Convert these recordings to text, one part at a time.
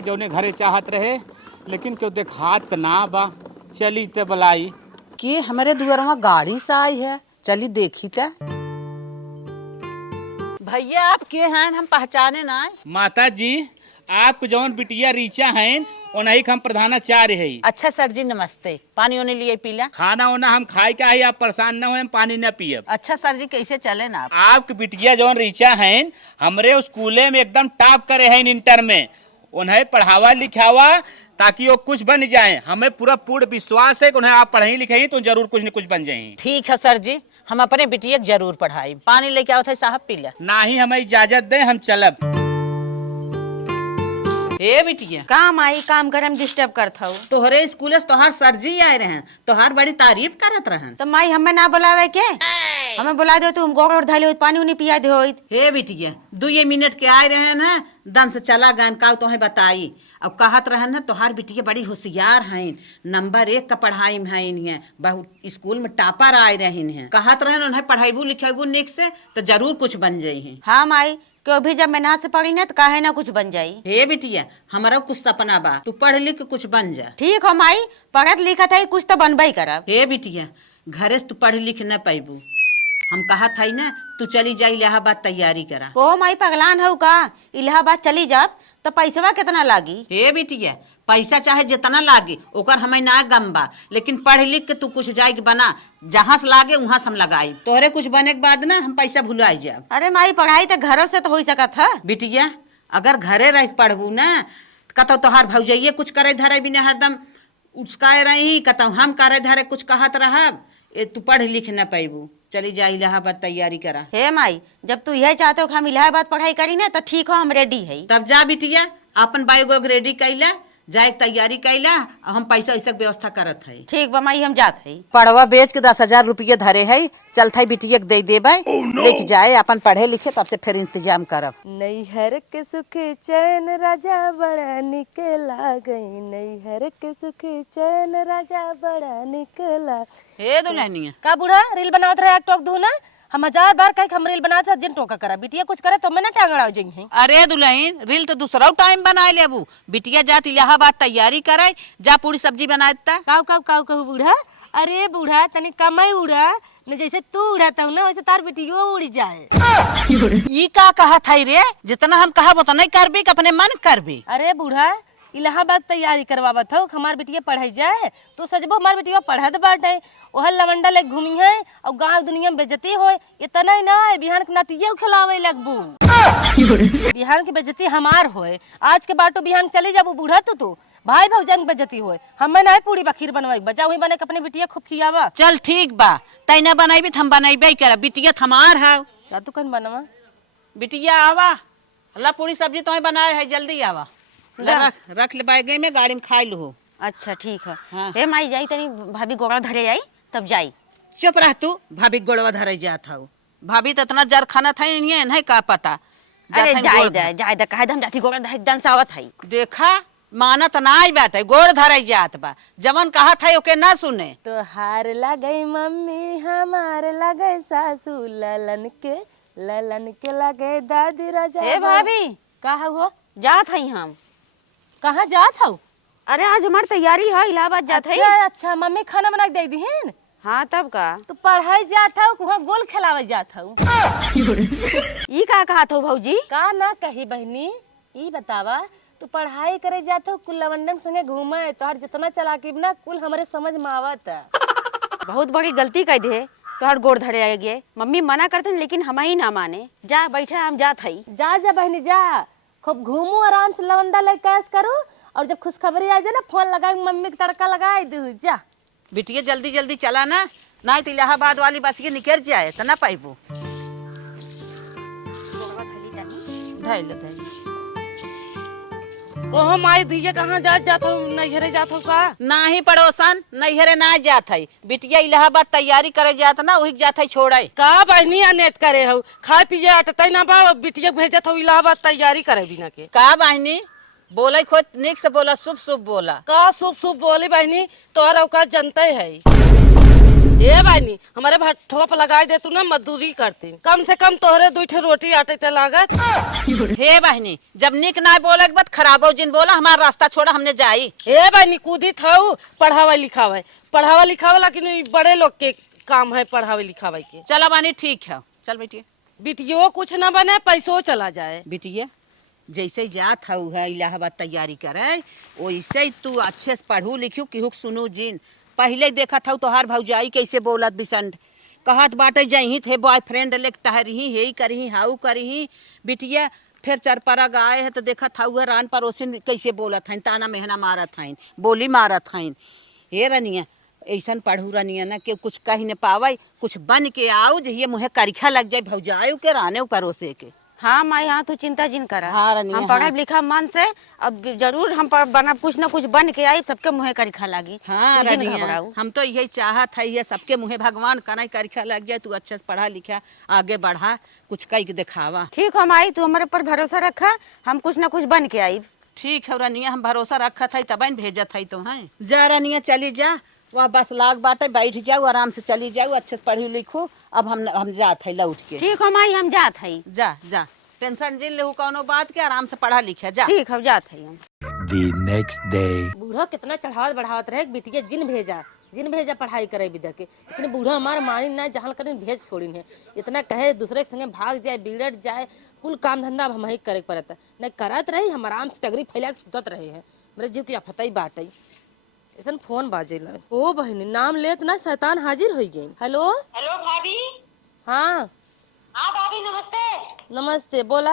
रहे जौने घरे चाहत रहे, लेकिन क्यों देखात का ना बा। चली ते बलाई कि हमारे दुआरवा गाड़ी से आई है, चली देखी ते। भैया आप के हैं, हम पहचाने ना। माता जी, आपको जौन बिटिया रीचा हैं उन्हीं हम प्रधानाचार्य है। अच्छा सर जी नमस्ते, पानी होने लिए पीला। खाना वाना हम खाए का है, आप परेशान न हो, हम पानी न पिए। अच्छा सर जी कैसे चले ना आप? आपकी बिटिया जौन रीचा हैं हमरे स्कूले में एकदम टॉप करे हैं इंटर में। उन्हें पढ़ावा लिखावा ताकि वो कुछ बन जाए। हमें पूर्ण विश्वास है कि उन्हें आप पढ़ाई लिखाई तो जरूर कुछ न कुछ बन जाए। ठीक है सर जी, हम अपने बिटिया जरूर पढ़ाई। पानी लेके आओ थे साहब पीला। ना ही हमें इजाजत दे, हम चलब। ए बिटिया काम आई, काम करम डिस्टर्ब करत हूँ। तोहरे स्कूल से तोहार सर जी आए रहे, तोहार बड़ी तारीफ करत रहन। तो माई हमें ना बुलावे के, हमें बुला दो तुम गोड़ और धाले पानी उनी पिया दो। हे बिटिया 2 मिनट के आए रहे हैं, दन से चला गन का तुम्हें बताई। अब कहत रहन है तोहार बिटिया बड़ी होशियार हैं, नंबर 1 का पढ़ाई में है, बहुत स्कूल में टॉपर आए रहे हैं। कहत रहन उन्हें पढ़ाईबू लिखेबू निक से तो जरूर कुछ बन जाये। हाँ माई, क्यों भी जब मैं ना से पढ़ी ना तो काहे ना कुछ बन जाई। हे बिटिया हमारा कुछ सपना बा, तू पढ़ लिख के कुछ बन जा। ठीक हो माई, पढ़त लिखत है कुछ तो बनबई करब। हे बिटिया घरे से तू पढ़ लिख न पैबू, हम कहत है ना तू चली जा इलाहाबाद तैयारी करा। को माई पगलान हो का, इलाहाबाद चली जब तो पैसवा कितना लागी? हे बिटिया पैसा चाहे जितना लागे ओकर हमें ना गम बा, लेकिन पढ़ लिख के तू कुछ जाएगी बना, जहाँ से लागे वहाँ से हम लगाई। तोहरे कुछ बने के बाद ना हम पैसा भुला जाए। अरे माई पढ़ाई तो घरों से तो हो सकत है। बिटिया अगर घरे रह पढ़बू ना कतो तोहार भौजैये कुछ करे धरे बिना हरदम उसकाए रही, कतो हम करे धरे कुछ कहत रहब, तू पढ़ लिख न पैबू। चली जा इलाहाबाद तैयारी करा। हे माई जब तू यही चाहते हो कि हम इलाहाबाद पढ़ाई करी ना तो ठीक हो, हम रेडी है। तब जा बिटिया अपन बाइक रेडी कैला, जाए तैयारी कैला, हम पैसा वैसा व्यवस्था करत है। ठीक बा माई, हम जात है। पढ़वा बेच के 10,000 रुपये धरे है, चलते बिटिया के दे देबे। लेके जाए अपन पढ़े लिखे, तब से फिर इंतजाम करब। नैहर के सुख चैन राजा बड़ा निकला गई, नैहर के सुख चैन राजा बड़ा निकला। हे दुल्हनिया का बूढ़ा रील बनावत रहे, टोक दू ना, हम 1000 बार कहे हम रील बनाते जिन टोका करा, बिटिया कुछ करे तो मैं ना टांगड़ा हो जाई। अरे दुल्हन रील तो दूसरा टाइम बनाए लेबू, बिटिया जात इलाहाबाद तैयारी करे, जा पूरी सब्जी बनाता। काऊ काऊ काऊ कहू बूढ़ा, अरे बूढ़ा तनी कमाई उड़ा न, जैसे तू उड़ाता हूँ ना वैसे तार बिटियो उड़ जाए। ये का कहा था रे, जितना हम कहा वो तो नहीं करबी, अपने मन करबी। अरे बूढ़ा इलाहाबाद तैयारी करवावत हो, हमार बिटिया पढ़ाई जाए तो सजबो हमार बिटिया पढ़त बाटे, ओहल लवंडा ले घूमी है और गांव दुनिया में बेइज्जती होए। इतना ही ना है, बिहान के नतिया खिलावे लगबू, बिहान की बेइज्जती हमार होए। आज के बाद तो बिहान चली जाबू बूढ़ा, तो भाई भौजान बेइज्जती होए। हमें ना पूरी बखीर बनवाई, बचा वही बने के अपने बिटिया खूब खियावा। चल ठीक बा, तै ना बनाई हम बनाई कर, बिटिया हमार है। जा तू कन बनवा, बिटिया आवा, अल्लाह पूरी सब्जी तो बनाए है, जल्दी आवा। रख ले बैगे में, गाड़ी में खाई लो। अच्छा ठीक है। हाँ। हे माई जाई तनी भाभी गोड़ा धरे आई तब जाई। चुप रह तू, भाभी गोड़वा धरे जात हूँ। भाभी तो इतना जर खाना था नहीं का पता। अरे जाय दे कहे हम जाती गोड़ा धरे दन सावत है। देखा मानत ना आई बाटे, गोड़ धरे जात बा, जवन कहा था ओके ना सुने। तो हार लगई मम्मी हमार लगे सासू, ललन के लगे दादी राजा। हे भाभी का हो जात है हम। कहाँ जात हो? अरे आज हमार तैयारी है, इलाहाबाद जात है। अच्छा अच्छा, मम्मी खाना बना के दे दीहन। हाँ तब का तो पढ़ाई जात हो, वहाँ गोल खिलावे जात हो। ई का कहा था भौजी? का ना कही बहनी, ई बतावा तू पढ़ाई करे जात हो, कुल लवंडन संगे घूमे, तोहर जितना चलाकी ना कुल हमारे समझ में आवत। बहुत बड़ी गलती कर दे, तोहर गोड़ धरे आ गए। मम्मी मना करते लेकिन हम ही ना माने। जा बैठा, हम जात है। जा जा बहनी जा, खूब घूमू आराम से, लवंडा ले कैश करो, और जब खुशखबरी आ जाए ना फोन लगा मम्मी के तड़का लगा दू। जा बिटिया जल्दी जल्दी चला ना, नहीं तो इलाहाबाद वाली बस के निकल जाए तो ना पाइबू। ओहो माई धिया कहाँ जात हो, नैहरे जात हो का? ना ही पड़ोसन नैहरे ना जात है, बिटिया इलाहाबाद तैयारी करे जात ना, वही जात है छोड़े। का बहनी अनेत करे हो, खाए पिए अटते ना बा, बिटिया भेजत हो इलाहाबाद तैयारी करे बिना के। का बहनी बोले खुद निक से बोला, शुभ शुभ बोला। का शुभ शुभ बोली बहनी, तोहरा का जनते है। ए बानी हमारे भट्ठवा पर लगाई दे तू ना मजदूरी करती कम से कम तोहरे 2 ठे रोटी आटे ते लागत। हे बहनी जब निक ना बोले के बाद खराबो जिन बोला हमारा रास्ता छोड़ा हमने जाई। ए बानी कूदी थाऊ पढ़ावा लिखावा लेकिन बड़े लोग के काम है पढ़ावे लिखावे के। चला बानी ठीक है चल बेटिए। बिटियो कुछ न बने पैसो चला जाए। बिटिया जैसे जात हऊ है इलाहाबाद तैयारी करे वैसे ही तू अच्छे से पढ़ू लिखू केहू सुनू जिन। पहले देखा था तोहार भौजाई कैसे बोलत बिसंड कहत बाटे जही थे बॉयफ्रेंड लेक टहरही हे करही हाउ करही। बिटिया फिर चरपरा गाय है तो देखा था रान पड़ोसिन कैसे बोलत हन ताना मेहना मारत हन बोली मारत हन। हे रनिया ऐसन पढ़ू रनिया ना कि कुछ कह न पावे कुछ बन के आओ जहिए मुहे करिखा लग जाए भौजाई के राने पड़ोसे के। हाँ माई हाँ तू चिंता जिन करा। हाँ रनिया, हम पढ़ब लिखा मन से अब जरूर हम बना कुछ न कुछ बन के आई सबके मुँहे करिखा लागी। हाँ तू जिन रनिया घबराऊ। हम तो यही चाहत है ये सबके मुँहे भगवान कनाई करिखा लग जाए तू अच्छे से पढ़ा लिखा आगे बढ़ा कुछ कह के दिखावा। ठीक हो माई तू हमारे ऊपर भरोसा रखा हम कुछ न कुछ बन के आई। ठीक है रनिया हम भरोसा रखत है तब भेजत है तो हैं। जा रनिया चली जा वह बस लाग बाटे बैठ जाओ आराम से चली जाओ अच्छे से पढ़ी लिखू। अब हम जात है लौट के। ठीक हो माई हम जात हई। जा जा टेंशन जिन लेहू कौनो बात के आराम से पढ़ा लिखा जा। ठीक हम जात हई हम। The next day. बूढ़ा कितना चढ़ावत बढ़ावत रहे बिटिया जिन भेजा पढ़ाई करे विदा के लेकिन बूढ़ा हमार मानी ना जहाँ करें भेज छोड़ी है। इतना कहे दूसरे के संगे भाग जाए बिगड़ जाए कुल काम धंधा अब हम ही करे पड़ता नहीं करत रही हम आराम से टगरी फैला के सुतत रहे हैं। मेरे जीव की अफतई बाटई ऐसा फोन बाजे ला। ओ बहनी नाम लेत ना शैतान हाजिर हो गई। हेलो हेलो भाभी। हाँ हाँ भाभी नमस्ते। नमस्ते बोला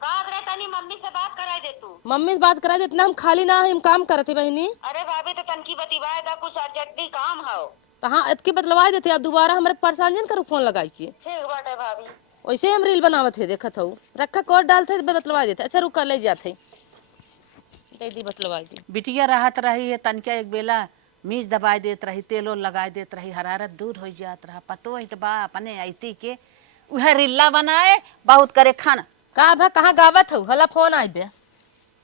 कहाँ रहे तनी मम्मी से बात कराई दे तू। मम्मी से बात करा दे इतना हम खाली ना हम काम करते बहनी। अरे भाभी तो तनकी बतिवाए दा कुछ अर्जेंटली काम हो। कहाँ इतके बतलवा देते अब दोबारा हमारे परेशान जन करो फोन लगाई के। ठीक बाटे भाभी। वैसे हम रील बनावत थे देखत हूँ रखा कोड डालते बतलवा देते। अच्छा रुका ले जाते दी बतलवा दी। बिटिया राहत रही है तनके एक बेला मीज दबाई देत रही तेलो लगाई देत रही हरारत दूर हो जात रहा पतो है बा अपने आईती के वह रिल्ला बनाए बहुत करे खाना। कहाँ गावत हूँ हला फोन आई बे।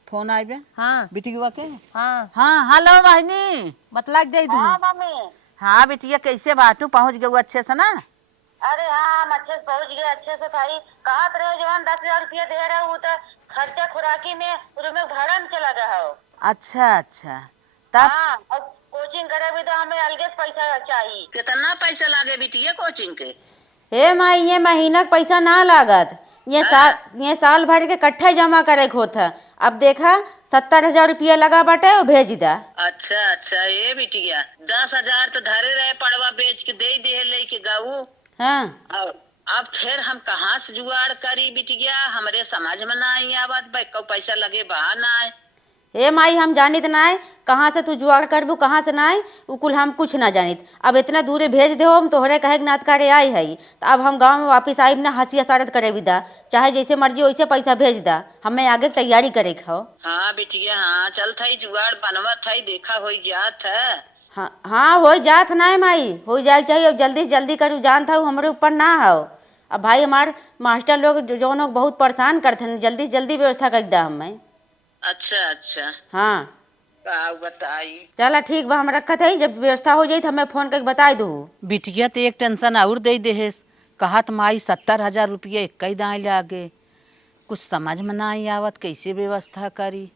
फोन आए बे हाँ बिटिया के। हाँ हाँ हेलो बहनी बतला दे दू। हाँ मम्मी। हाँ बिटिया कैसे बाटू पहुँच गए अच्छे से ना। अरे हाँ हम अच्छे से पहुँच गए अच्छे से भाई। कहाँ रहे जवान 10,000 रुपया दे रहे हो तो खर्चा खुराकी में में भाड़ा में चला गया हो। अच्छा अच्छा तब हाँ और कोचिंग करे भी तो हमें अलगे से पैसा चाहिए। कितना पैसा लागे बिटिया कोचिंग के। हे माई ये महीना का पैसा ना लागत ये साल भर के इकट्ठा जमा करे के होता। अब देखा 70,000 रुपया लगा बाटे और भेज दा। अच्छा अच्छा ये बिटिया 10,000 तो धरे रहे पड़वा बेच के दे दे लेके गाऊ। हाँ अब फिर हम कहाँ से जुगाड़ करी बिटिया हमरे समझ में ना आई आवत भाई को पैसा लगे बहा ना आए। हे माई हम जानित ना आए कहाँ से तू जुआड़ करबू कहाँ से ना आए वो कुल हम कुछ ना जानित। अब इतना दूर भेज दे हम तोहरे कहे के नात करे आई है तो अब हम गांव में वापस आइब ना हंसी हसारत करे विदा चाहे जैसे मर्जी वैसे पैसा भेज दा हमें आगे तैयारी करे खाओ। हाँ बिटिया हाँ चल था जुगाड़ बनवा था देखा हो जात है। हाँ हो जात ना है माई हो जाए चाहिए। अब जल्दी से जल्दी करू जान था हमारे ऊपर ना हो। अब भाई हमारे मास्टर लोग जो लोग बहुत परेशान करते हैं जल्दी से जल्दी व्यवस्था कर दा हमें। अच्छा अच्छा हाँ बताई चला ठीक बा हम रखत है जब व्यवस्था हो जाई तो हमें फोन करके बता दू। बिटिया तो एक टेंशन और दे दे कहत माई 70,000 रुपये एक ही दाएँ लागे कुछ समझ में ना आई आवत कैसे व्यवस्था करी।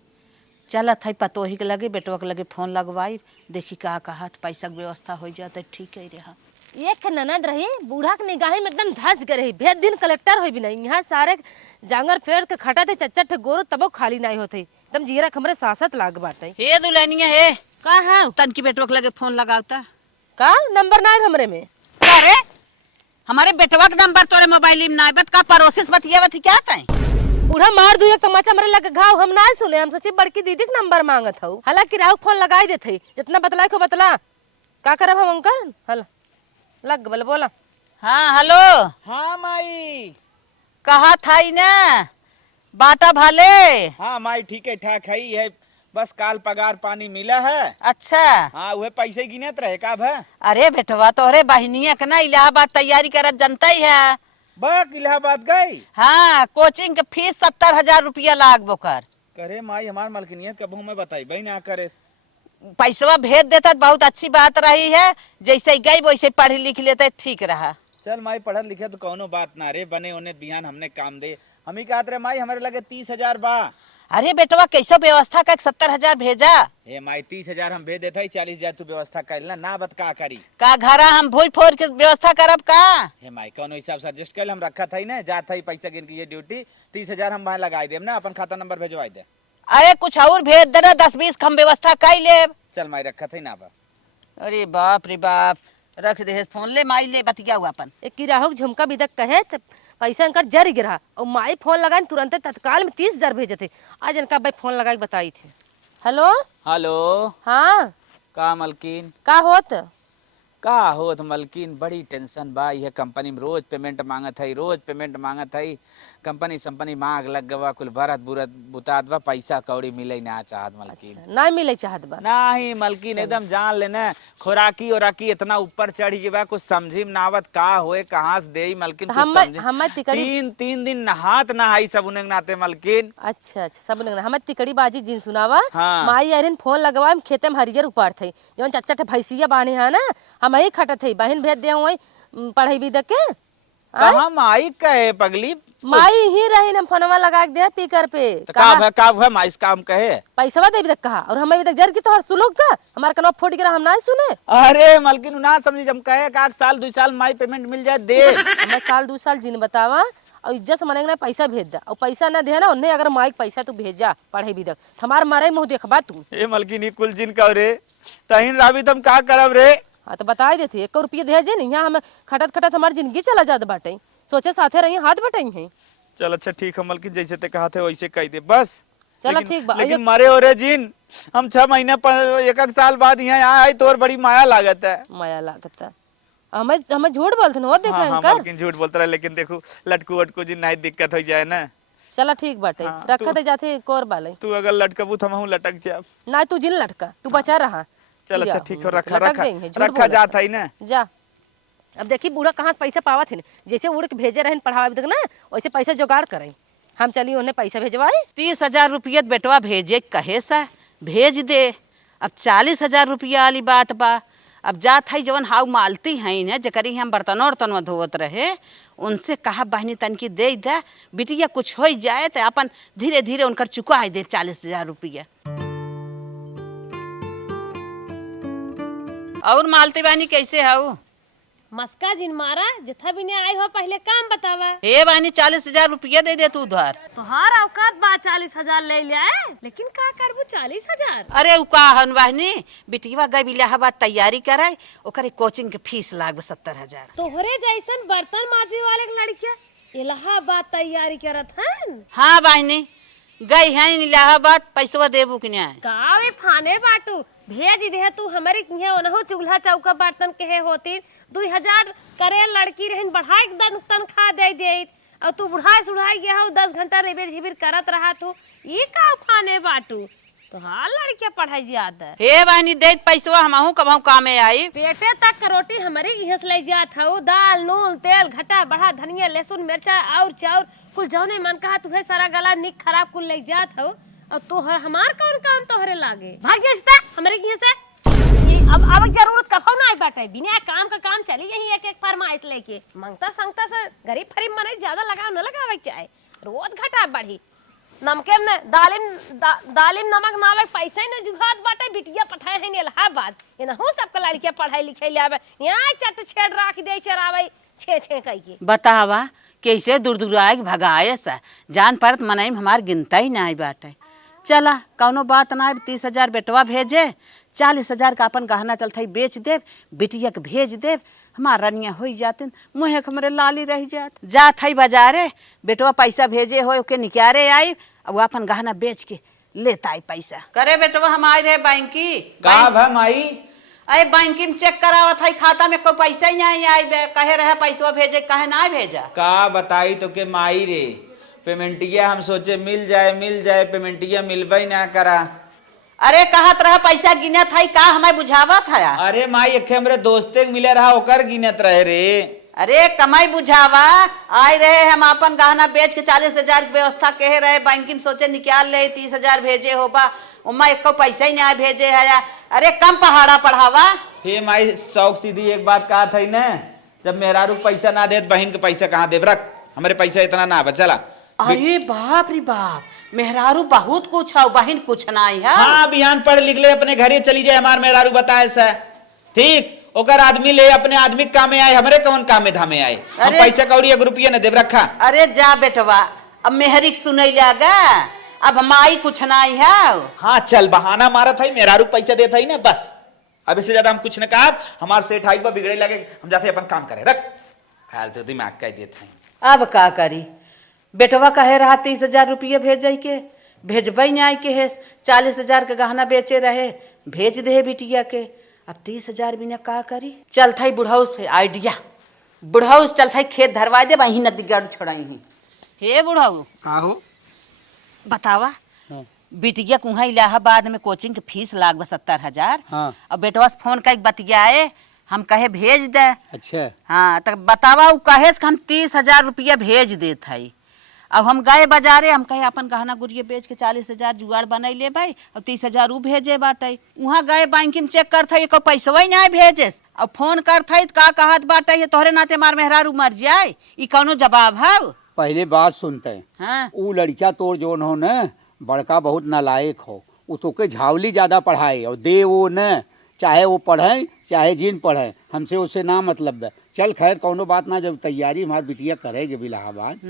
चलत है पतोही के लगे बेटवा के लगे फोन लगवाई देखी का कहत पैसा के व्यवस्था हो जाते ठीक है रहा। एक ननद रही बूढ़ा के निगाही में एकदम धस गए भेद दिन कलेक्टर हो भी नहीं यहाँ सारे जांगर पेड़ के खटा थे चच्चा ठे गोरो तबो खाली नहीं होते एकदम जीरा हमरे सासत लाग बाटे। हे दुल्हनिया हे का है तनकी बेटवा के लगे फोन लगावता का नंबर ना है हमरे में। अरे हमारे बेटवा का नंबर तोरे मोबाइल में ना बत का पड़ोसिस बतियावत क्या तय बूढ़ा मार दू एक तमाचा मरे लगे घाव हम ना सुने हम सोचे बड़की दीदी के नंबर मांगत हूँ हालांकि राहु फोन लगाई देते जितना बतला को बतला का करब हम अंकर हल लग बोले बोला। हाँ हेलो हाँ माई कहा था ना बाटा भाले। हाँ माई ठीक है ठाक है बस काल पगार पानी मिला है। अच्छा हाँ वह पैसे गिनत रहे का भा। अरे बेटवा तोहरे बहनिया के ना इलाहाबाद तैयारी करत जनता ही है बक इलाहाबाद गई। हाँ कोचिंग के फीस 70,000 रुपया लाग बोकर। करे माई हमार मलकिनियत कबू में बताई भाई ना करे पैसवा भेज देता तो बहुत अच्छी बात रही है। जैसे गई वैसे पढ़ लिख लेते ठीक रहा। चल माई पढ़ल लिखे तो कौनो बात ना रे, बने होने बिहान हमने काम दे। हम ही कहते रहे माई हमारे लगे 30,000 बा। अरे बेटवा कैसे व्यवस्था कर 70,000 भेजा। हे माई 30,000 हम भेज देते 40,000 तू व्यवस्था कर ना बत का करी। का घरा हम भूल फोड़ के व्यवस्था करब का। हे माई कौनो हिसाब से एडजस्ट कर हम रखा था ही ना, जात था पैसा गिन के ये ड्यूटी 30,000 हम वहाँ लगाई दे ना, अपन खाता नंबर भेजवाई दे। अरे कुछ और भेज देना 10-20 हम व्यवस्था कर ले। चल माई रखा था ही ना बा। अरे बाप रे बाप, रख दे फोन ले माई ले बतिया हुआ अपन। एक किराहू झुमका बिदक कहे तो पैसा इनकर जर गिरा और माई फोन लगाए तुरंत तत्काल में 30,000 भेजे थे। आज इनका भाई फोन लगाई बताई थे। हेलो हेलो हाँ का मलकिन का होत। का होत मलकिन, बड़ी टेंशन बा। यह कंपनी में रोज पेमेंट मांगत है, रोज पेमेंट मांगत है। कंपनी मांग लग गवा, कुल भरत बुरत बुतात बा, पैसा कौड़ी मिले ना चाहत मलकिन। ना मिले चाहत बा। नहीं मलकिन एकदम जान लेना, खुराकी ओराकी इतना ऊपर चढ़ गया, कुछ समझी में नावत का होए कहाँ से दे मलकिन। हम तीन दिन नहात नहाई सब उन्हें नाते मलकिन। अच्छा सब हम तिकड़ी बाजी जिन सुनावा। हाँ। माई अरिन फोन लगवा खेते में हरियर उपाड़ थे जौन चच्चा भैंसिया बाने है ना, हम ही खटत है। बहन भेज दे वही पढ़ाई भी देख के। कहाँ माई कहे पगली, माई ही रही हम फोनवा लगा के दे पीकर पे। का माइस काम कहे पैसा दे भी तक कहा और हमें भी तक जर की तोहर सुलोग का हमार कनवा फूट गिरा हम ना सुने। अरे मलकिन ना समझी, हम कहे का साल 2 साल माई पेमेंट मिल जाए दे। हमें साल 2 साल जिन बतावा और इज्जत से मनेंगे ना पैसा भेज दा और पैसा ना दे ना उन्हें अगर माई पैसा तू भेजा पढ़े भी तक हमार मारे मुँह देखबा तू। ए मलकिन कुल जिन कह रे तहिन रावी तुम का करब रे। हाँ तो बता देते 1 रुपया दे जे नहीं, यहाँ हम खटत हमारी जिंदगी चला जात बाटे। सोचे साथे रही हाथ बटाई है। चल अच्छा ठीक है मलकिन, जैसे ते कहा थे वैसे कह दे बस। चलो ठीक बा। लेकिन मरे हो रे जिन हम 6 महीने 1 साल बाद यहाँ आए तो और बड़ी माया लागत है। माया लागत है हमें झूठ बोलते ना देख हाँ, कर। मलकिन झूठ बोलता रहे, लेकिन देखो लटकू वटकू जिन नहीं दिक्कत हो जाए ना। चला ठीक बाटे हाँ, रखते जाते कोर बाले। तू अगर लटकबू तो हम लटक जाए ना तू जिन लटका तू बचा रहा। चल अच्छा ठीक है, रखा लटक रखा देंगे, झूठ रखा बोला जाता ही ना। जा। अब देखी बूढ़ा कहाँ से पैसा पावा थे जैसे उड़ के भेजे रहे पढ़ावा तक ना वैसे पैसा जुगाड़ करे। हम चलिए उन्हें पैसा भेजवाए। 30,000 रुपया बेटवा भेजे कहे सा भेज दे। अब 40,000 रुपया वाली बात बा। अब जात है जवन हाउ मालती हैं ना जकरी हम बर्तनों वर्तनवा धोवत रहे उनसे कहा बहनी तनकी दे दे बिटिया कुछ हो जाए तो अपन धीरे धीरे उनकर चुका दे 40,000 रुपया। और मालती बानी कैसे हाउ। मस्का जिन मारा जथा भी ने आई हो पहले काम बतावा। हे बानी 40,000 रुपया दे दे तू उधार। तुहार औकात बा 40,000 ले लिया लेकिन का करबू 40,000। अरे उ का हन बहनी बिटिया गई इलाहाबाद तैयारी कराई ओकरे कोचिंग के फीस लाग 70,000। तोहरे जैसन बर्तन माजी वाले लड़किया इलाहाबाद तैयारी करत हन। हाँ बहनी गई है इलाहाबाद पैसवा देबू कि नहीं। कावे फाने बाटू भेज दे तू हमारे यहाँ ओनहो चूल्हा चौका बर्तन के होती 2,000 करे लड़की रहन बढ़ाई तनख्वाह दे दे और तू बुढ़ाई सुढ़ाई गया हो 10 घंटा रेबेर झिबिर करत रहा तू ये का फाने बाटू। तो हाँ लड़कियां पढ़ाई ज्यादा हे बहनी दे पैसवा हमहू कबहू कामे आई। पेटे तक का रोटी हमारे यहाँ से ले जात हो दाल नून तेल घटा बढ़ा धनिया लहसुन मिर्चा और चाउर कुल जौने मन कहा तुम्हें सारा गला निक खराब कुल ले जात हो और तू हमार कौन काम तोहरे लागे भाग जा हमारे यहाँ से। अब जरूरत कफो ना आई बाटे बिना काम का काम चली यही एक फरमाइश लेके मांगता संगता से गरीब फरीब मने ज्यादा लगाव न लगावे चाहे रोज घटा बढ़ी नमके में दालिम नमक नावे पैसा न जुगात बाटे बिटिया पठाए है इलाहाबाद इनहु सबके लड़कियां पढ़ाई लिखाई लावे यहाँ चट छेड़ राख दे चरावे छे कह के बतावा कैसे दूर दूर आए भगाए सा जान परत मनाई हमार गिनता ही ना आई बाटे। चला कौनो बात ना 30,000 बेटवा भेजे 40,000 का अपन गहना चलता है बेच देव बिटिया के भेज देव हमारा रनिया हो जाते मुँह हमरे लाली रह जात है बाजारे बेटवा पैसा भेजे हो के निकारे आई अब अपन गहना बेच के लेता आई पैसा। करे बेटवा हम आए रहे बैंकी का माई अरे बैंकी में चेक करावत है खाता में कोई पैसा ही नहीं आई कहे रहे पैसा भेजे कहे ना भेजा। का बताई तो के माई रे पेमेंटिया हम सोचे मिल जाए पेमेंटिया मिलबई ना करा। अरे कहत रहा पैसा गिनत है का हमें बुझावत है। अरे माई एक हमरे दोस्ते मिले रहा ओकर गिनत रहे रे। अरे कमाई बुझावा आए रहे हम अपन गहना बेच के 40,000 व्यवस्था कहे रहे बैंकिंग सोचे निकाल ले 30,000 भेजे होबा उमा एको पैसा ही नहीं भेजे है अरे कम पहाड़ा पढ़ावा। हे माई शौक सीधी एक बात कहा था ना, जब मेहरारू पैसा ना दे बहन के पैसा कहाँ दे, रख हमारे पैसा इतना ना बचला। अरे बाप रे बाप, मेहरारू बहुत कुछ है, बहन कुछ नहीं है। हाँ बिहान पढ़ लिख ले अपने घरे चली जाए, हमार मेहरारू बताए से ठीक। ओकर आदमी ले अपने आदमी कामे आए, हमरे कौन कामे धामे आए। हम पैसा कौड़ी 1 रुपया न देव रखा। अरे जा बेटवा, अब मेहरिक सुनई लगा, अब माई कुछ नहीं है। हाँ चल बहाना मारा था, मेहरारू पैसा देता ही ना बस, अब इससे ज्यादा हम कुछ न कहा। हमार सेठ आई बिगड़े लगे, हम जाते अपन काम करे, रख फालतू दिमाग कह देते हैं। अब का करी, बेटवा कहे रहा 30,000 रुपये भेजे के, भेजबई नहीं के है। 40,000 के गहना बेचे रहे, भेज दे बिटिया के। अब 30,000 बिना का करी। चल था बुढ़ऊ से आइडिया, बुढ़ऊ चल था खेत धरवा दे, वही नदी गढ़ छोड़ाई। हे बुढ़ऊ का हो बतावा, बिटिया कुहा इलाहाबाद में कोचिंग के फीस लाग 70,000। हाँ। अब बेटवा से फोन कर बतियाए, हम कहे भेज दे। अच्छा हाँ तो बतावा, वो कहे हम 30,000 रुपया भेज देत है। अब हम गए बाजारे, हम कहे अपन गहना गुड़िया बेच के 40,000 जुगाड़ बनाई ले भाई, और 30,000 ऊ भेजे बाटे। वहाँ गए बैंक में चेक करते एको पैसा ही नहीं भेजे। अब फोन करते का कहत बाटे तोहरे नाते मार मेहरारू मर जाए, ई कौनो जवाब है? पहले बात सुनते हैं। हाँ वो लड़का तोर जोन हो न बड़का बहुत नालायक हो, वो तोके झावली ज्यादा पढ़ाए और दे वो न, चाहे वो पढ़े चाहे जिन पढ़े, हमसे उसे ना मतलब है। चल खैर कौनो बात ना, जब तैयारी हमारी बिटिया करेगी इलाहाबाद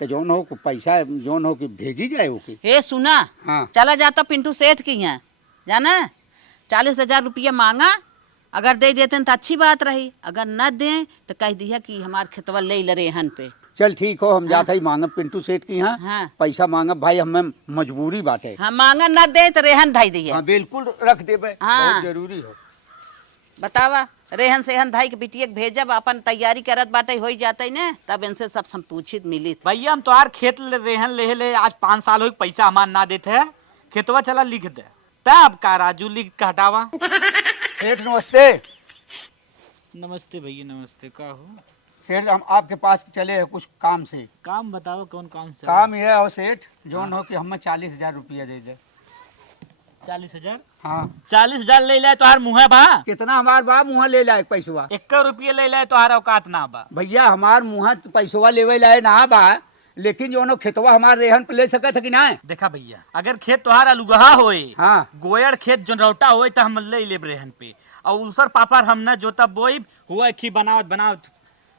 तो जौन हो पैसा जौन हो कि भेजी जाए ओके। हे सुना, हाँ। चला जाता पिंटू सेठ की यहाँ, जाना 40,000 रुपया मांगा, अगर दे देते तो अच्छी बात रही, अगर न दें तो कह दिया कि हमार खेतवा ले रेहन पे। चल ठीक हो, हम जाते ही मांगब पिंटू सेठ की यहाँ। हाँ। पैसा मांगब भाई, हमें मजबूरी बाटे। हाँ मांगा न दे तो रेहन धाई दिए। हाँ बिल्कुल रख देबे, हाँ। बहुत जरूरी हो। बतावा, रेहन सेहन धाई के बिटिया के भेजब, अपन तैयारी करत बाटे हो जाते न, तब इनसे सब संपूछित मिली। भैया हम तोहार खेत रेहन ले आज 5 साल हो, पैसा हमार ना देते है, खेतवा चला लिख दे, तब का राजू लिख के हटावा। सेठ नमस्ते। नमस्ते भैया नमस्ते, का हो? सेठ हम आपके पास चले हैं कुछ काम से। काम बताओ, कौन काम से? काम यह हो सेठ, जोन हो कि हमें 40,000 रुपया दे दे। 40,000? हाँ 40,000 ले ले तोहार मुँह बा? कितना हमार बा मुँह ले लाए पैसवा? 1 रुपये ले ले तोहार औकात ना बा। भैया हमार मुँह पैसवा लेवे लाए ना बा, लेकिन जो नो खेतवा हमार रेहन पे ले सकत है कि ना? देखा भैया, अगर खेत तोहार अलुगहा होए, हाँ। गोयर खेत जनरौटा होए तो हम ले लेब रेहन पे, और उसर पापर हम न जोता बोई हुआ खी बनावत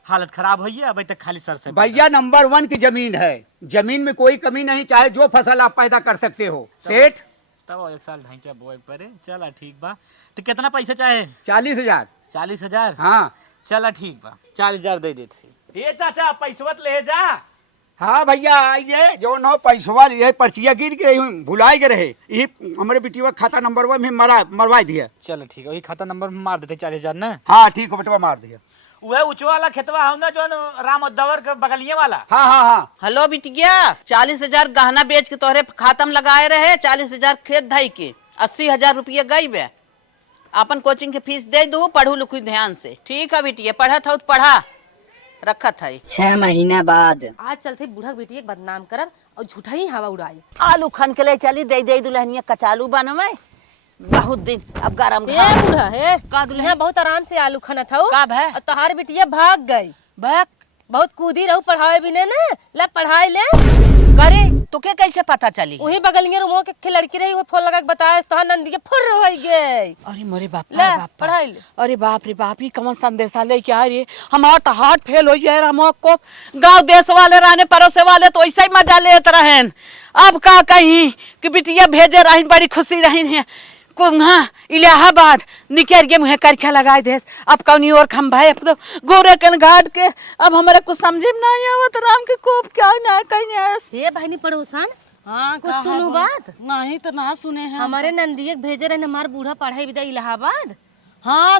हालत खराब होइए, अब तक खाली सर से। भैया नंबर 1 की जमीन है, जमीन में कोई कमी नहीं, चाहे जो फसल आप पैदा कर सकते हो सेठ। तब 1 साल ढांचा बोए परे, चला ठीक बा। तो कितना पैसा चाहे? 40,000। 40,000? हाँ चला ठीक बा, 40,000 दे देते। ये चाचा पैसवत ले जा। हाँ भैया आइए, जो नो पैसवा लिए पर्चिया गिर गई भुलाई गए रहे, यही हमारे बेटिया खाता नंबर 1 में मरवा दिया। चलो ठीक है, वही खाता नंबर में मार देते 40,000 ना। हाँ ठीक हो बेटवा, मार दिया। वह ऊंचो वाला खेतवा हम ना, जो राम उद्दवर के बगलिए वाला। हाँ हाँ हाँ। हेलो बिटिया, 40,000 गहना बेच के तोहरे खातम लगाए रहे, 40,000 खेत धाई के, 80,000 रुपये गई बे। अपन कोचिंग के फीस दे दू, पढ़ू लिखू ध्यान से। ठीक है बिटिया, पढ़ा था तो पढ़ा, रखा था। 6 महीना बाद आज चलते बूढ़ा बेटी एक बदनाम करब और झूठा ही हवा उड़ाई। आलू खन के ले चली, दे दुल्हनिया कचालू बनवे, बहुत दिन अब गरम हे बूढ़ा हे, का दुल्हन? यहाँ बहुत आराम से आलू खाना था, का भै? और तोहार बिटिया भाग गई। बक बहुत कूदी रहू पढ़ाए भी ने, ले पढ़ाई ले करे तो के कैसे पता चली? वही बगलिया रूमो के लड़की रही, वो फोन लगा के बताया तोहार नंदी फुर हो गई। अरे मोरे बाप ले बाप, पढ़ाई ले। अरे बाप रे बाप, ही कौन संदेशा लेके आ रही है? हमारा तो हार्ट फेल हो जाए, हम को गांव देश वाले रहने पड़ोसे वाले तो ऐसा ही मजा लेते रहें। अब का कहीं कि बिटिया भेजे रही, बड़ी खुशी रही है, हाँ इलाहाबाद निकल के मुहे करके लगाए दे। अब कौनी और खम भाई, अब तो गोरे कन घाट के, अब हमारे कुछ समझे में नहीं आवत, राम के कोप क्या ना कहीं। हे बहनी पड़ोसन, हाँ कुछ सुनू बात? नहीं तो ना सुने हैं। हमारे नंदी भेजे रहे हमार बूढ़ा पढ़ाई विदा इलाहाबाद। हाँ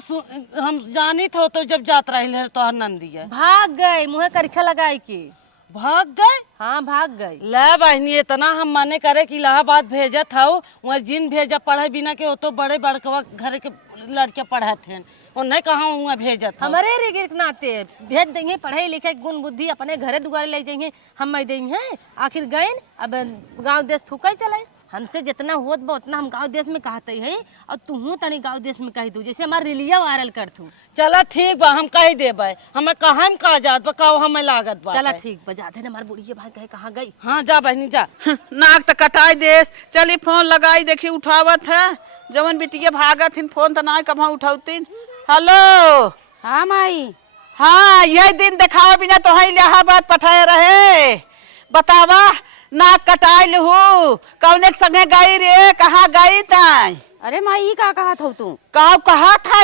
हम जानी थो तो जब जात रहे तो नंदी है, भाग गए मुहे करखा लगाई के। भाग गए? हाँ भाग गई। ले बहनी, इतना हम मने करे कि इलाहाबाद भेजा था, वहाँ जिन भेजा पढ़े बिना के, वो तो बड़े बड़कवा घर के लड़के पढ़े थे, वो नहीं कहाँ वहाँ भेजा था। हमारे रे नाते भेज देंगे, पढ़े लिखे गुण बुद्धि अपने घरे दुआरे ले जाएंगे, हम मैं देंगे। आखिर गए अब गांव देश थूक चले, हमसे जितना होत बा उतना हम गांव देश में कहते हैं और तू तनी गांव देश में कह दू जैसे हमार रिलिया वायरल कर तू। चला ठीक बा, हम कह देबै। हमें कहाँ में कहा जात बा, कहो हमें लागत बा। चला ठीक बजा दे ना, हमार बुढ़िया भाई कहे कहाँ गई। हाँ जा बहनी जा। नाक तो कटाई देस, चली फोन लगाई देखी उठावत है। जवन बिटिया भागत हिन फोन तो ना कहाँ उठावतीन। हेलो हाँ माई। हाँ यही दिन दिखावा बिना तो है इलाहाबाद पठाए रहे। बतावा नाक कटाई लहू कौने के संगे गई रे, कहाँ गई ताई? अरे माई का कहा था तू? गाँव कहा था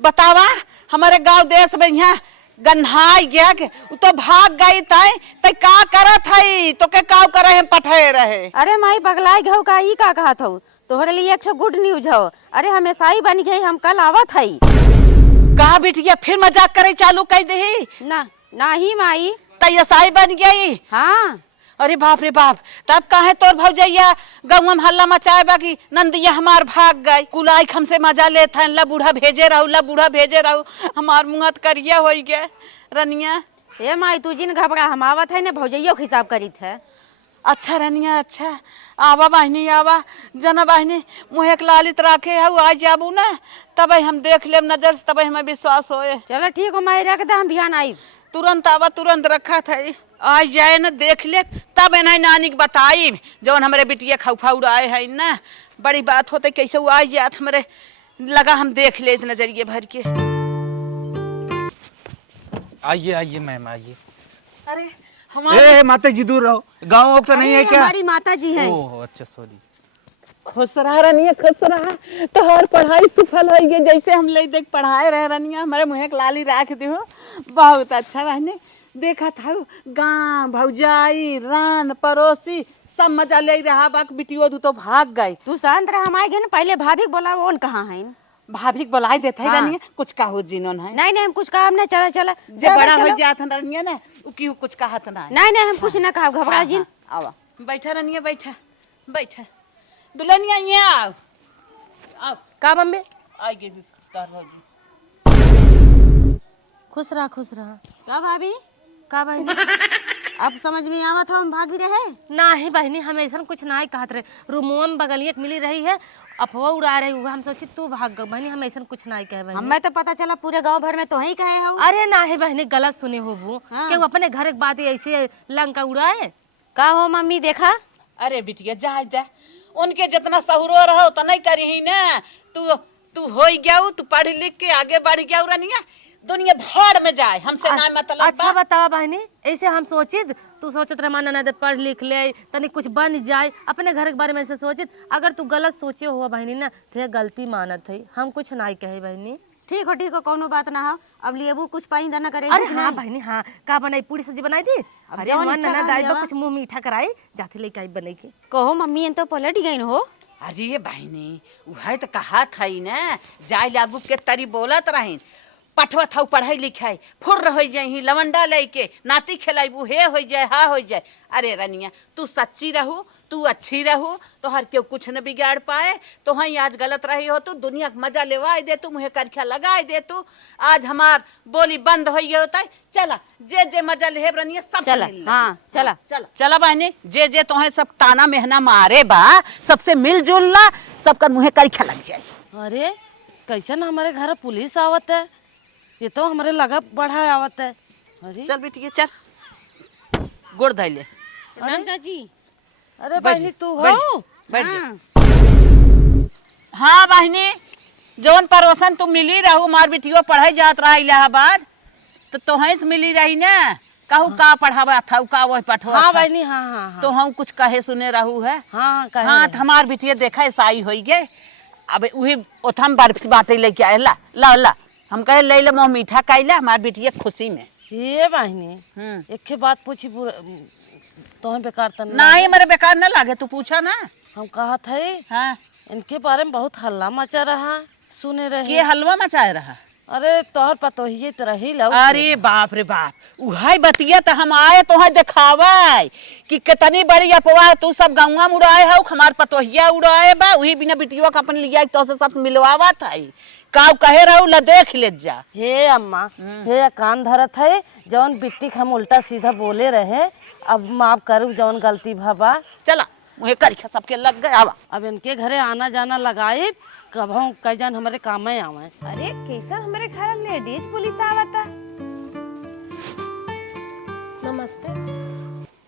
बतावा। हमारे गांव देश में यहाँ गन्हाई गया के तो भाग गई ताई ते का करत है तो के काव करे हम पठाए रहे। अरे माई पगलाई घाव का ई का कहा था? तोहरे लिए एक गुड न्यूज हो। अरे हमेशा ही बन गई, हम कल आवत हई। का बिटिया फिर मजाक करे चालू कर दे? ना ना ही माई तैयासाई बन गई। हाँ। अरे बाप रे बाप, तब काहे तोर भौजैया गाँव में हल्ला मचाए बाकी नंदिया हमार भाग गई। कुलाई हमसे मजा लेत है, ला बूढ़ा भेजे रहू, ला बूढ़ा भेजे रहू। हमार मुँह करिया हो गए रनिया। ए माई तू जिन घबरा, हम आवत है ना भौजैयो के हिसाब करीत है। अच्छा रनिया अच्छा, आवा बहनी आवा। जना बहनी मुँह एक लालित राखे है, आज जाबू ना तब हम देख लेम नजर से, तब हमें विश्वास होए। चलो ठीक हो माई, रख दे, हम बिहान आई। तुरंत आवा, तुरंत रखा था। आज जाए ना देख ले तब है नानी के बताई जौन हमारे बिटिया खौफा उड़ाए है ना। बड़ी बात होते कैसे वो आज जात हमारे लगा हम देख ले नजरिए भर के। आइए आइए मैम आइए। अरे हमारे ए माता जी दूर रहो, गाँव तो नहीं है क्या? हमारी माता जी है। ओह अच्छा सॉरी। खुश रहा रनिया, खुश रहा। तो हर पढ़ाई सफल हो गई जैसे हम ले देख पढ़ाए रहे रनिया। हमारे मुँह एक लाली रख दी हो, बहुत अच्छा बहने। देखा था गाँव भौजाई रान पड़ोसी सब मजा ले रहा। बाक बिटियो दू तो भाग गई। तू शांत रह, हम आए ना पहले भाभी को बोला, वो कहाँ है? भाभी के बुलाई देते हाँ। रनिया, कुछ कहो जिनोन है। नहीं नहीं हम कुछ कहा हमने, चला चला जे बड़ा हो जात रनिया ना उ की कुछ कहत ना। नहीं नहीं हम कुछ ना कहा, घबरा जी। आवा बैठा रनिया, बैठा बैठा। दुल्हनिया यहाँ आओ आओ। का मम्मी? आई गे भी तार भौजी। खुश रहा खुश रहा। का भाभी? का बहनी? अब समझ में आवा था हम भागी रहे? ना ही बहनी, हम ऐसा कुछ ना ही कहत रहे। रूमों में बगलिया मिली रही है, अफवाह उड़ा रही हुआ, हम सोची तू भाग गई। बहनी हम ऐसा कुछ ना ही कहे बहनी। हमें तो पता चला पूरे गांव भर में तो ही कहे हो। अरे ना ही बहनी, गलत सुने हो वो। हाँ। कि वो अपने घर एक बात ऐसे लंका उड़ाए। का हो मम्मी देखा? अरे बिटिया जा जा, उनके जितना सहुरो रहो तो नहीं करी ना। तू हो गया, तू पढ़ लिख के आगे बढ़ गया रनिया। दुनिया भर में जाए हमसे ना मतलब। अच्छा बतावा बहनी, ऐसे हम सोचित तू सोचत रहा ननद पढ़ लिख ले तनी कुछ बन जाए, अपने घर के बारे में ऐसे सोचित। अगर तू गलत सोचे हुआ बहनी ना तो गलती मानत है, हम कुछ नहीं कहे बहनी। ठीक हो कोनो बात ना हो। अब लेबू कुछ पाइंदा ना करे? अरे हाँ बहनी हाँ। का बनाई? पूरी सब्जी बनाई थी। अरे जौन मन इच्छा ना कर दाई लेवा। कुछ मुंह मीठा कराई जाते लेके आई बनाई के। कहो मम्मी तो पलट गई हो। अरे ये बहनी वह तो कहा था ना, जाए लागू के तरी बोलत रही। पठवा था पढ़ाई लिखाई फुर हो जाए, लवंडा लेके नाती खिलाबू, हे हो जाए हा हो जाए। अरे रनिया तू सच्ची रहू, तू अच्छी रहू, तो हर क्यों कुछ न बिगाड़ पाए। तो वहीं आज गलत रही हो तू, दुनिया का मजा लेवाई दे तू, मुहे करखिया लगाई दे तू। आज हमार बोली बंद हो गई होता है। चला जे जे मजा ले रनिया सब चला। हाँ चला चला चला बहनी, जे जे तुम्हें सब ताना मेहना मारे बा सबसे मिलजुल ला, सबका मुहे करखिया लग जाए। अरे कैसन हमारे घर पुलिस आवत है, ये तो हमारे लगा बढ़ा आवत है। अरे चल बेटी चल, गोड़ धाई ले। जी। अरे बैठ बहनी जा, तू बैठ हो? जा, बैठ जा। हाँ बहनी, जौन परोसन तू मिली रहू, मार बेटियों पढ़ाई जात रहा इलाहाबाद, तो तोहें से मिली रही ना। कहू का पढ़ावा था का वही पठवा हाँ था। बहनी हाँ हाँ हाँ। तो हम कुछ कहे सुने रहू है। हाँ कहे हाँ रहे। तो हमार बिटिया देखा ईसाई हो गए। अब वही ओथम बर्फी बातें लेके आए। ला ला ला, हम कहे ले ले मुँह मीठा कैला हमार बिटिया खुशी में। ये बहनी एक के बात पूछी तुम्हें बेकार तन नहीं मेरे बेकार न लागे, तू पूछा ना। हम कहा थे हाँ इनके बारे में बहुत हल्ला मचा रहा, सुने रहे। के हलवा मचाए रहा? अरे तोहर पतो ही तो रही लो। अरे बाप रे बाप, उहाई बतिया तो हम आए तो है दिखावा कि कितनी बड़ी अफवाह तू सब गाँव में उड़ाए हो, हमार पतोहिया उड़ाए बा। वही बिना बिटिया का अपन लिया तो से सब मिलवावा था। काव कहे रहू ला देख ले जा। हे अम्मा हे कान धरत है, जौन बिट्टी हम उल्टा सीधा बोले रहे, अब माफ करू जौन गलती भबा। चला मुहे करिखा सबके लग गए आवा। अब इनके घरे आना जाना लगाए कभों कई जन हमारे काम में आवे। अरे कैसा हमारे घर लेडीज पुलिस आवता। नमस्ते।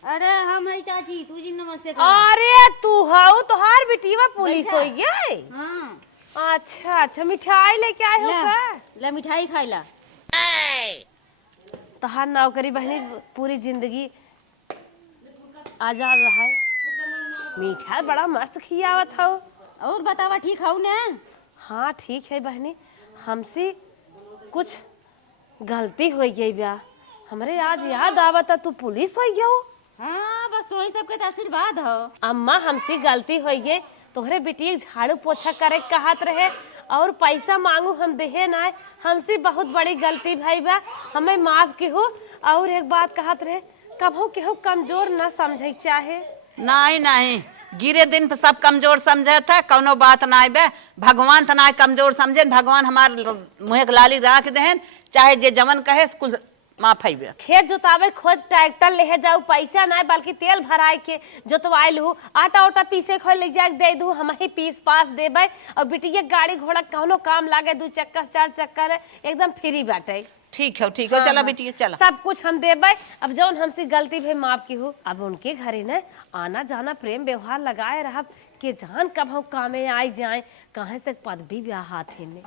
अरे हम है चाची, तू जी नमस्ते कर। अरे तू हाउ तोहार बेटीवा पुलिस हो गई। हाँ अच्छा अच्छा, मिठाई लेके आए हो ले, का? ले मिठाई खाइला। तोहार नौकरी बहनी पूरी जिंदगी आजाद रहा है। मिठाई बड़ा मस्त खियावत हो। और बतावा ठीक हूँ ना? हाँ ठीक है बहनी, हमसे कुछ गलती हो गई बा। हमरे आज याद आवता तू पुलिस हो गयो। हाँ बस वही सबके तो आशीर्वाद हो। अम्मा हमसे गलती हो गई, तोहरे बेटी झाड़ू पोछा करे कहत रहे और पैसा मांगू हम देहे ना। हमसे बहुत बड़ी गलती भाई बा, हमें माफ केहू। और एक बात कहत रहे, कभो केहू कमजोर ना समझे चाहे। नहीं नहीं, गिरे दिन पे सब कमजोर समझे थे, कौनो बात ना बे। भगवान तो ना कमजोर समझे, भगवान हमार मुँह लाली राख देहन, चाहे जे जमन कहे कुल माफ है बे। खेत जोतावे खुद ट्रैक्टर ले जाऊ, पैसा ना बल्कि तेल भराए के जोतवाइल हूँ। आटा उटा पीसे खो ले जाके दे दू, हम ही पीस पास देबे। और बिटिया गाड़ी घोड़ा कौनो काम लागे 2 चक्कर 4 चक्कर एकदम फ्री बाटे। ठीक है ठीक है, चला बेटी चला। सब कुछ हम देबे। अब जौन हमसे गलती भी माफ की हो। अब उनके घरे न आना जाना प्रेम व्यवहार लगाए रहा के जान कब हम कामे आई जाए, कहे से पद भी ब्याह हाथ में।